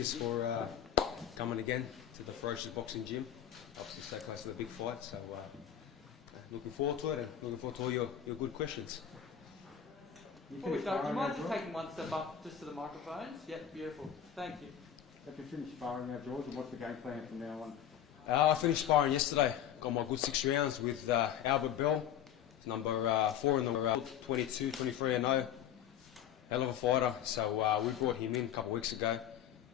Kiss, for coming again to the Ferocious Boxing Gym. Obviously stay close to the big fight, so looking forward to it and looking forward to all your good questions. Before we start, do you mind just taking one step up just to the microphones? Yep, beautiful. Thank you. Have you finished sparring now, George, and what's the game plan from now on? I finished sparring yesterday. Got my good 6 rounds with Albert Bell, number 4 in the world, 22, 23 and 0. Hell of a fighter. So we brought him in a couple of weeks ago.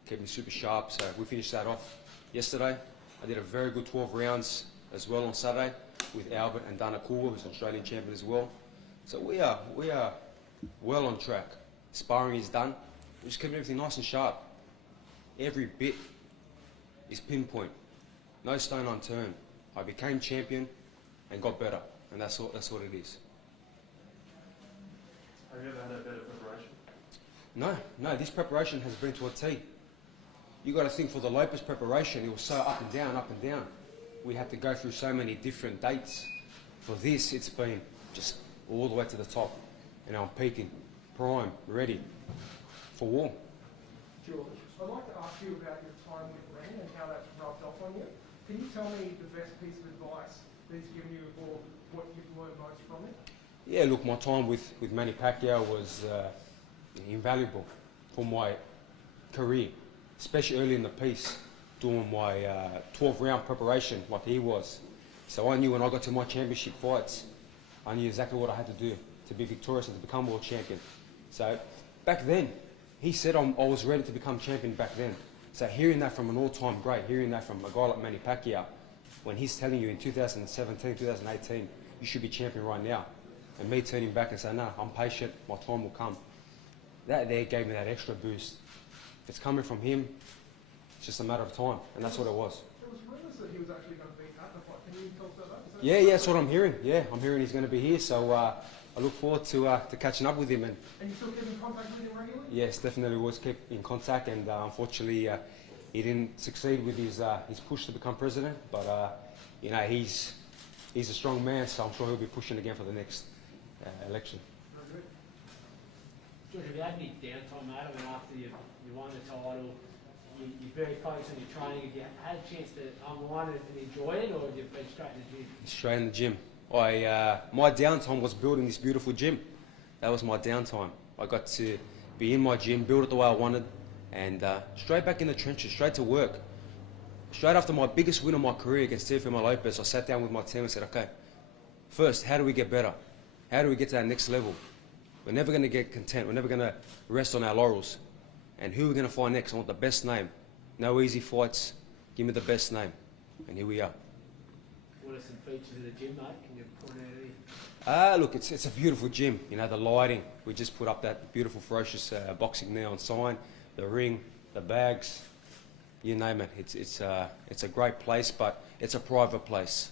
Kept him super sharp. So we finished that off yesterday. I did a very good 12 rounds as well on Saturday with Albert and Dana Kugel, who's an Australian champion as well. So we are well on track. Sparring is done. We just keep everything nice and sharp. Every bit is pinpoint. No stone unturned. I became champion and got better, and that's what it is. Have you ever had a better preparation? No, this preparation has been to a T. You got to think, for the Lopez preparation, it was so up and down, up and down. We had to go through so many different dates. For this, it's been just all the way to the top. And I'm peaking, prime, ready for war. George, I'd like to ask you about your time with Ren and how that's rubbed off on you. Can you tell me the best piece of advice that he's given you, or what you've learned most from it? Yeah, look, my time with Manny Pacquiao was invaluable for my career, especially early in the piece, doing my 12-round preparation like he was. So I knew when I got to my championship fights, I knew exactly what I had to do to be victorious and to become world champion. So back then, he said I was ready to become champion back then. So hearing that from an all-time great, hearing that from a guy like Manny Pacquiao, when he's telling you in 2017, 2018, you should be champion right now, and me turning back and saying, no, I'm patient, my time will come. That there gave me that extra boost. If it's coming from him, it's just a matter of time, and that's what it was. There was rumours that he was actually going to beat at the fight. Can you tell us about that? Yeah, that's what I'm hearing. Yeah, I'm hearing he's going to be here, so I look forward to catching up with him. And you still keep in contact with him regularly? yes, definitely was kept in contact, and unfortunately he didn't succeed with his push to become president. But you know, he's a strong man, so I'm sure he'll be pushing again for the next election. Very good. George, have you had any downtime out of it after you won the title? You're very focused on your training. Have you had a chance to unwind it and enjoy it, or have you been straight in the gym? Straight in the gym. My downtime was building this beautiful gym. That was my downtime. I got to be in my gym, build it the way I wanted, and straight back in the trenches, straight to work. Straight after my biggest win of my career against Teofimo Lopez, I sat down with my team and said, okay, first, how do we get better? How do we get to that next level? We're never going to get content. We're never going to rest on our laurels. And who are we going to find next? I want the best name. No easy fights. Give me the best name. And here we are. What are some features of the gym, mate? Can you point out any? Look, it's a beautiful gym. You know, the lighting. We just put up that beautiful Ferocious Boxing neon sign. The ring, the bags, you name it. It's a great place, but it's a private place.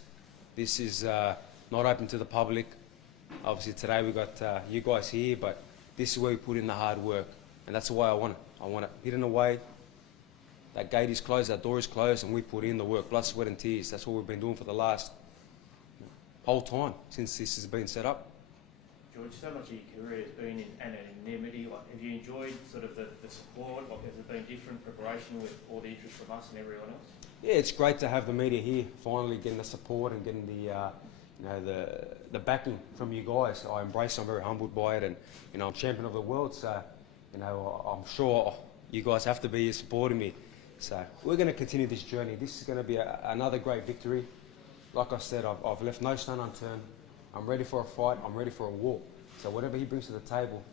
This is not open to the public. Obviously today we got you guys here, but this is where we put in the hard work. And that's the way I want it. I want it hidden away. That gate is closed, that door is closed, and we put in the work, blood, sweat and tears. That's what we've been doing for the last whole time since this has been set up. George, so much of your career has been in anonymity. Like, have you enjoyed sort of the support? Like, has it been different preparation with all the interest from us and everyone else? Yeah, it's great to have the media here, finally getting the support and getting the backing from you guys. I embrace it, I'm very humbled by it, and you know, I'm champion of the world, so you know, I'm sure you guys have to be supporting me. So we're going to continue this journey. This is going to be another great victory. Like I said, I've left no stone unturned. I'm ready for a fight. I'm ready for a war. So whatever he brings to the table,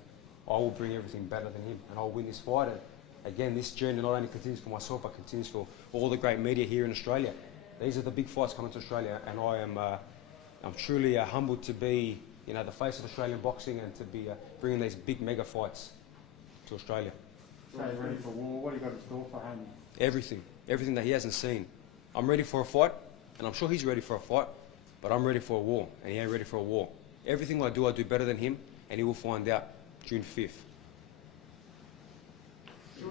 I will bring everything better than him, and I'll win this fight. And again, this journey not only continues for myself, but continues for all the great media here in Australia. These are the big fights coming to Australia, and I'm truly humbled to be, you know, the face of Australian boxing and to be bringing these big mega fights to Australia. So you're ready for war. What have you got in store for him? Everything that he hasn't seen. I'm ready for a fight, and I'm sure he's ready for a fight, but I'm ready for a war, and he ain't ready for a war. Everything I do better than him, and he will find out June 5th. He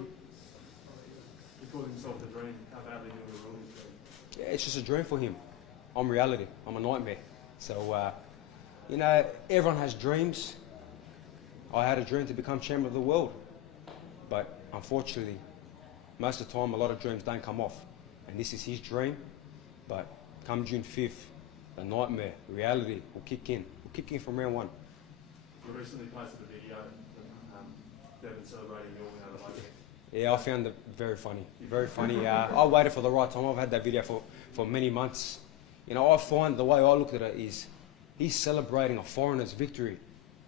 calls himself the dream. How badly do you want to ruin his dream? Yeah, it's just a dream for him. I'm reality. I'm a nightmare. So, you know, everyone has dreams. I had a dream to become champion of the world, but unfortunately, most of the time, a lot of dreams don't come off. And this is his dream, but come June 5th, the nightmare, reality will kick in. Will kick in from round one. We recently posted a video Devon celebrating your win over Logan. Yeah, I found it very funny. Very funny. I waited for the right time. I've had that video for many months. You know, I find the way I look at it is he's celebrating a foreigner's victory.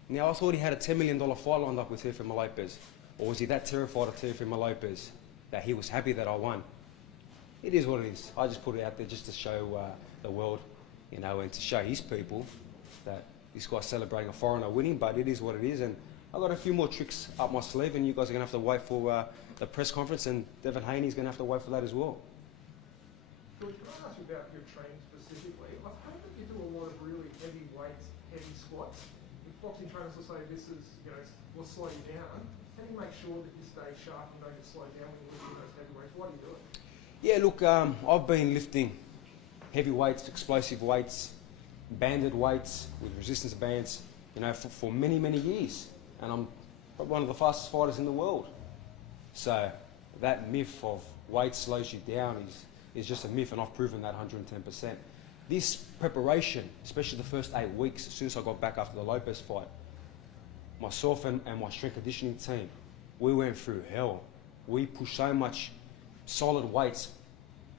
Now, I thought he had a $10 million fight lined up with Teofimo Lopez. Or was he that terrified of Teofimo Lopez that he was happy that I won? It is what it is. I just put it out there just to show the world, you know, and to show his people that this guy's celebrating a foreigner winning, but it is what it is. And I've got a few more tricks up my sleeve, and you guys are going to have to wait for the press conference, and Devin Haney's going to have to wait for that as well. George, can I ask you about your training specifically? I've heard that you do a lot of really heavy weights, heavy squats. If boxing trainers will say this is, you know, will slow you down. How do you make sure that you stay sharp and don't get slowed down when you're lifting those heavy weights? What do you do? Yeah, look, I've been lifting heavy weights, explosive weights, banded weights with resistance bands, you know, for many, many years. And I'm one of the fastest fighters in the world. So that myth of weight slows you down is just a myth, and I've proven that 110%. This preparation, especially the first 8 weeks, as soon as I got back after the Lopez fight, myself and my strength conditioning team, we went through hell. We pushed so much solid weights,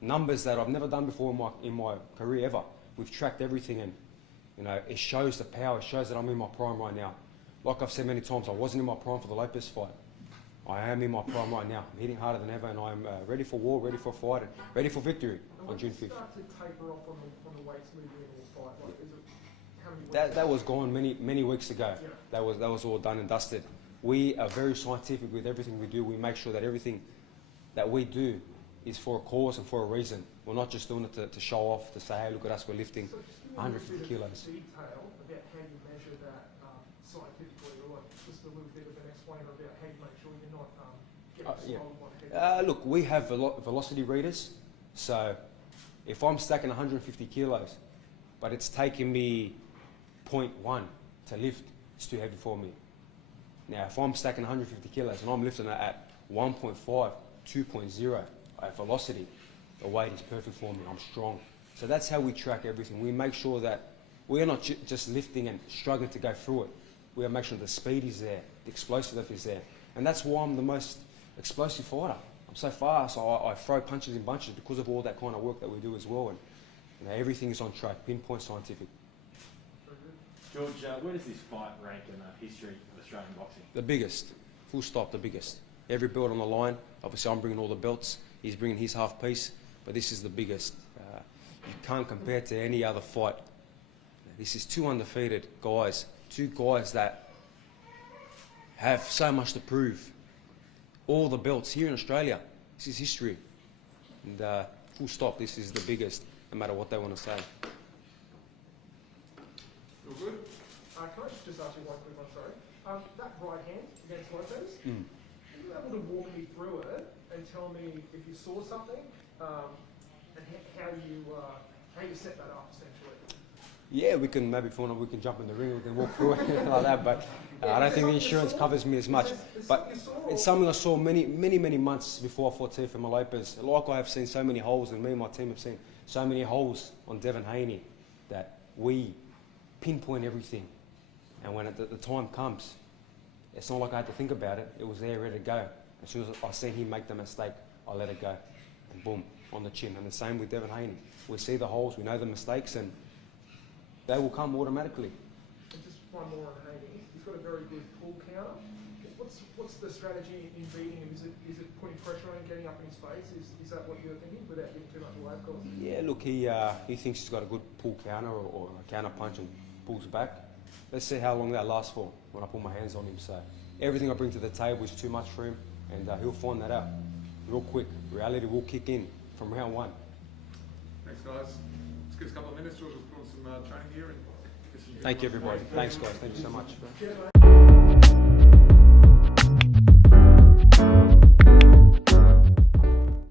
numbers that I've never done before in my career ever. We've tracked everything, and you know, it shows the power. It shows that I'm in my prime right now. Like I've said many times, I wasn't in my prime for the Lopez fight. I am in my prime right now. I'm hitting harder than ever, and I'm ready for war, ready for a fight, and ready for victory on June 5th. When you start to taper off on the weights moving into a fight, like, is it, how many weeks? That was gone many weeks ago. Yeah. That was all done and dusted. We are very scientific with everything we do. We make sure that everything that we do is for a cause and for a reason. We're not just doing it to show off, to say, hey, look at us, we're lifting So just give me a 150 little bit kilos. of detail about how you measure that scientifically, or like just a little bit of an explainer about how you make sure you're not getting Yeah. swollen by heavy. Look, we have velocity readers. So if I'm stacking 150 kilos, but it's taking me 0.1 to lift, it's too heavy for me. Now, if I'm stacking 150 kilos and I'm lifting it at 1.5, 2.0 at velocity, the weight is perfect for me. I'm strong. So that's how we track everything. We make sure that we're not just lifting and struggling to go through it. We make sure the speed is there, the explosiveness is there. And that's why I'm the most explosive fighter. I'm so fast, I throw punches in bunches because of all that kind of work that we do as well. And you know, everything is on track, pinpoint scientific. George, where does this fight rank in the history of Australian boxing? The biggest, full stop, the biggest. Every belt on the line. Obviously, I'm bringing all the belts. He's bringing his half piece, but this is the biggest. You can't compare to any other fight. This is two undefeated guys, two guys that have so much to prove. All the belts here in Australia. This is history. And full stop, this is the biggest, no matter what they want to say. Feel good? Can I just ask you one quick one, sorry? That right hand against Lopez, are you able to walk me through it and tell me if you saw something and how you set that up, essentially? Yeah, we can maybe, if you want, we can jump in the ring, we can walk through it like that, but I don't think the insurance covers me as much. But it's something I saw many months before I fought Teofimo Lopez. Like I have seen so many holes, and me and my team have seen so many holes on Devin Haney that we pinpoint everything. And when the time comes, it's not like I had to think about it. It was there, ready to go. As soon as I seen him make the mistake, I let it go. And boom, on the chin. And the same with Devin Haney. We see the holes, we know the mistakes, and they will come automatically. And just one more on Haney. He's got a very good pull counter. What's the strategy in beating him? Is it putting pressure on him, getting up in his face? Is that what you're thinking without giving too much away, of course? Yeah, look, he thinks he's got a good pull counter or a counter punch and pulls back. Let's see how long that lasts for when I put my hands on him. So everything I bring to the table is too much for him, and he'll find that out real quick. Reality will kick in from round one. Thanks, guys. Let's give us a couple of minutes. George will put on some training gear and get some Thank you, everybody. Thanks, guys. Thank you so much. Cheers, mate.